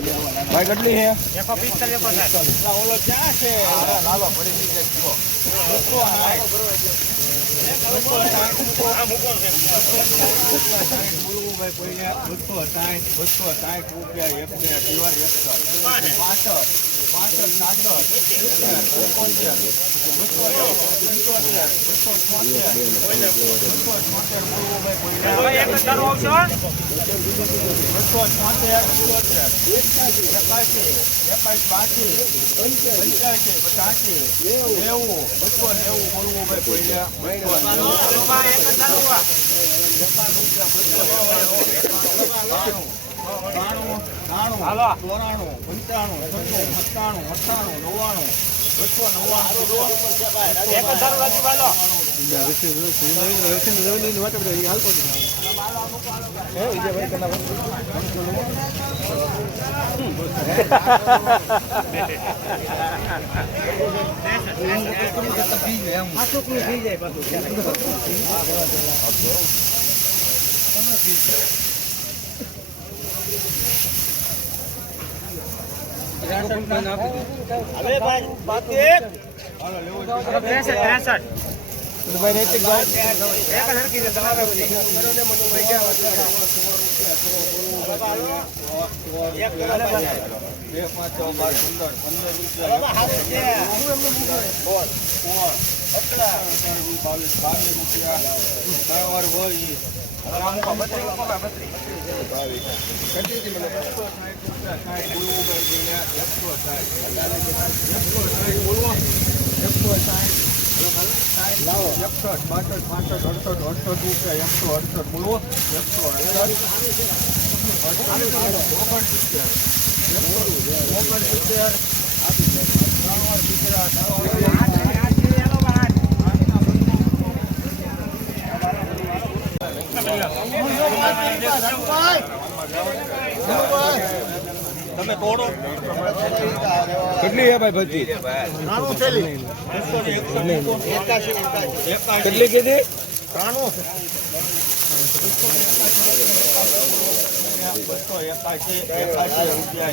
ભાઈ, કેટલી છે એકો પિસ્તાલીસ ઓલો ક્યાં છે લાલો પડી બસો સાઠ બસો સાઠ રૂપિયા એક બે દિવાર એકસઠ પાંચ. પાસઠ પાસઠ સાસઠ બાણું, હાલો. ચોરાણું, પંચાણું, છન્નું, સત્તાણું, અઠ્ઠાણું, નવ્વાણું, બસો નવ્વાણું બે, પાંચ, છ, બાર, રૂપિયા. મને? એકસો બાસઠ, પાસઠ, અડસઠ, અડસઠ રૂપિયા, એકસો અડસઠ બોલવો. એકસો અડસઠ. તમે તોડો. કેટલી હે ભાઈ ભજી કેટલી કીધી બસો એકાશી એકાશી રૂપિયા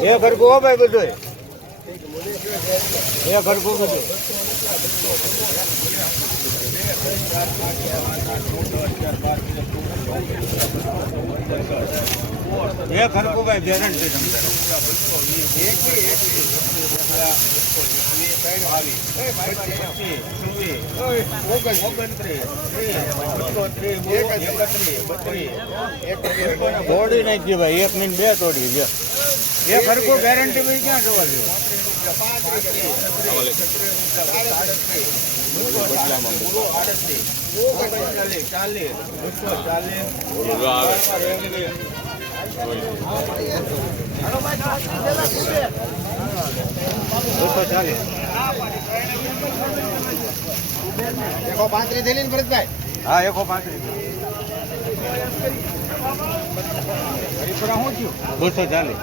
બે દીવાર હો ભાઈ પંચ્યાસી એ છ્યાસી છ્યાસી એકાણું એકાણું બાણું નવ્વાણું નવ્વાણું રૂપિયા બસો નવ્વાણું ત્રણસો ત્રણસો રૂપિયા ત્રણસો ત્રણસો ત્રણસો રૂપિયા એ ઘરકું હો ભાઈ બધું એ ઘરકું બધું એ ઘરકું ભાઈ ગેરંટી તમને તોડી નાખી ભાઈ એક મિનિટ બે તોડી છે એ ઘરકું ગેરંટી ભાઈ ક્યાં જોવા જોઈએ બસો ચાલીસ એકો પાંત્રીસ થયેલી ને ભરતભાઈ હા એકો પાંત્રીસ બસો ચાલીસ.